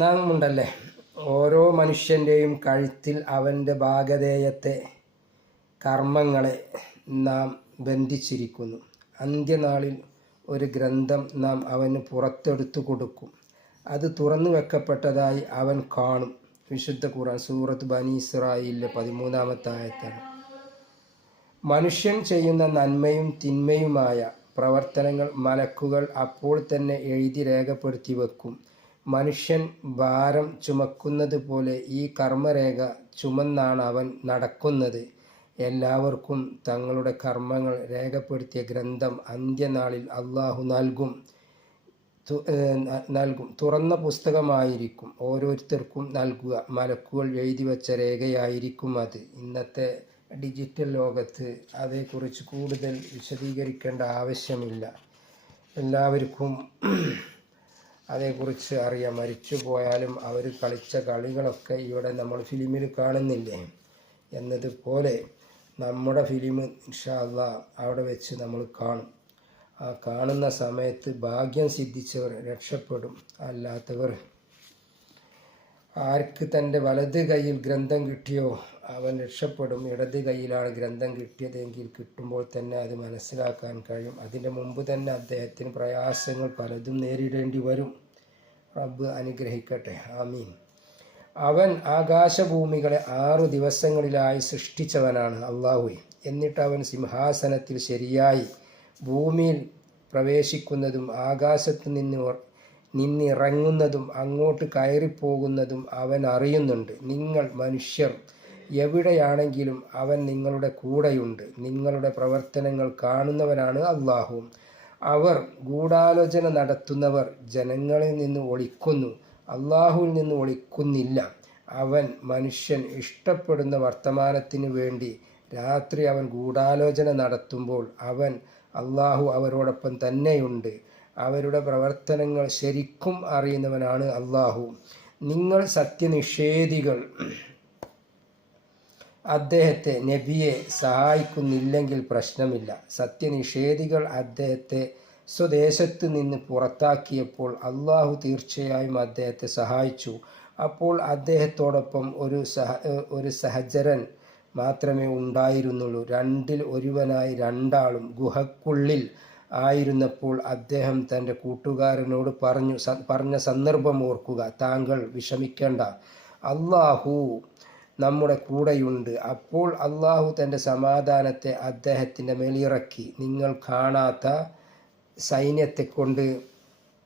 നാം ഉണ്ടല്ലേ ഓരോ മനുഷ്യന്റെയും കഴുത്തിൽ അവന്റെ ഭാഗധേയത്തെ കർമ്മങ്ങളെ നാം ബന്ധിച്ചിരിക്കുന്നു. അന്ത്യനാളിൽ ഒരു ഗ്രന്ഥം നാം അവന് പുറത്തെടുത്തു കൊടുക്കും. അത് തുറന്നു വെക്കപ്പെട്ടതായി അവൻ കാണും. വിശുദ്ധ ഖുറാൻ സൂറത്ത് ബനി ഇസ്രായിലെ പതിമൂന്നാമത്തെ ആയത്താണ്. മനുഷ്യൻ ചെയ്യുന്ന നന്മയും തിന്മയുമായ പ്രവർത്തനങ്ങൾ മലക്കുകൾ അപ്പോൾ തന്നെ എഴുതി രേഖപ്പെടുത്തി വെക്കും. മനുഷ്യൻ ഭാരം ചുമക്കുന്നത് പോലെ ഈ കർമ്മരേഖ ചുമന്നാണ് അവൻ നടക്കുന്നത്. എല്ലാവർക്കും തങ്ങളുടെ കർമ്മങ്ങൾ രേഖപ്പെടുത്തിയ ഗ്രന്ഥം അന്ത്യനാളിൽ അള്ളാഹു നൽകും. നൽകും. തുറന്ന പുസ്തകമായിരിക്കും ഓരോരുത്തർക്കും നൽകുക. മലക്കുകൾ എഴുതി വച്ച രേഖയായിരിക്കും അത്. ഇന്നത്തെ ഡിജിറ്റൽ ലോകത്ത് അതേക്കുറിച്ച് കൂടുതൽ വിശദീകരിക്കേണ്ട ആവശ്യമില്ല. എല്ലാവർക്കും അതേക്കുറിച്ച് അറിയാം. മരിച്ചു പോയാലും അവർ കളിച്ച കളികളൊക്കെ ഇവിടെ നമ്മൾ ഫിലിമിൽ കാണുന്നില്ലേ? എന്നതുപോലെ നമ്മുടെ ഫിലിം ഇൻഷാല്ല അവിടെ വെച്ച് നമ്മൾ കാണും. ആ കാണുന്ന സമയത്ത് ഭാഗ്യം സിദ്ധിച്ചവർ രക്ഷപ്പെടും അല്ലാത്തവർ. ആർക്ക് തന്റെ വലത് കൈയിൽ ഗ്രന്ഥം കിട്ടിയോ അവൻ രക്ഷപ്പെടും. ഇടത് കൈയിലാണ് ഗ്രന്ഥം കിട്ടിയതെങ്കിൽ കിട്ടുമ്പോൾ തന്നെ അത് മനസ്സിലാക്കാൻ കഴിയും. അതിന്റെ മുമ്പ് തന്നെ അദ്ദേഹത്തിന് പ്രയാസങ്ങൾ പലതും നേരിടേണ്ടി വരും. റബ്ബ് അനുഗ്രഹിക്കട്ടെ. ആമീൻ. അവൻ ആകാശഭൂമികളെ ആറു ദിവസങ്ങളിലായി സൃഷ്ടിച്ചവനാണ് അള്ളാഹു എന്നിട്ട് അവൻ സിംഹാസനത്തിൽ ശരിയായി ഭൂമിയിൽ പ്രവേശിക്കുന്നതും ആകാശത്ത് നിന്ന് നിന്നിറങ്ങുന്നതും അങ്ങോട്ട് കയറിപ്പോകുന്നതും അവൻ അറിയുന്നുണ്ട്. നിങ്ങൾ മനുഷ്യർ എവിടെയാണെങ്കിലും അവൻ നിങ്ങളുടെ കൂടെയുണ്ട്. നിങ്ങളുടെ പ്രവർത്തനങ്ങൾ കാണുന്നവനാണ് അള്ളാഹു അവർ ഗൂഢാലോചന നടത്തുന്നവർ ജനങ്ങളിൽ നിന്ന് ഒളിക്കുന്നു. അള്ളാഹുവിൽ നിന്ന് ഒളിക്കുന്നില്ല. അവൻ മനുഷ്യൻ ഇഷ്ടപ്പെടുന്ന വർത്തമാനത്തിന് വേണ്ടി രാത്രി അവൻ ഗൂഢാലോചന നടത്തുമ്പോൾ അവൻ അള്ളാഹു അവരോടൊപ്പം തന്നെയുണ്ട്. അവരുടെ പ്രവർത്തനങ്ങൾ ശരിക്കും അറിയുന്നവനാണ് അള്ളാഹു നിങ്ങൾ സത്യനിഷേധികൾ. അദ്ദേഹത്തെ നബിയെ സഹായിക്കുന്നില്ലെങ്കിൽ പ്രശ്നമില്ല. സത്യനിഷേധികൾ അദ്ദേഹത്തെ സ്വദേശത്ത് നിന്ന് പുറത്താക്കിയപ്പോൾ അള്ളാഹു തീർച്ചയായും അദ്ദേഹത്തെ സഹായിച്ചു. അപ്പോൾ അദ്ദേഹത്തോടൊപ്പം ഒരു സഹ ഒരു സഹചരൻ മാത്രമേ ഉണ്ടായിരുന്നുള്ളൂ. രണ്ടിൽ ഒരുവനായി രണ്ടാളും ഗുഹക്കുള്ളിൽ ആയിരുന്നപ്പോൾ അദ്ദേഹം തന്റെ കൂട്ടുകാരനോട് പറഞ്ഞു പറഞ്ഞ സന്ദർഭം ഓർക്കുക. താങ്കൾ വിഷമിക്കേണ്ട. അള്ളാഹു നമ്മുടെ കൂടെയുണ്ട്. അപ്പോൾ അള്ളാഹു തന്റെ സമാധാനത്തെ അദ്ദേഹത്തിന്റെ മേലിറക്കി. നിങ്ങൾ കാണാത്ത സൈന്യത്തെ കൊണ്ട്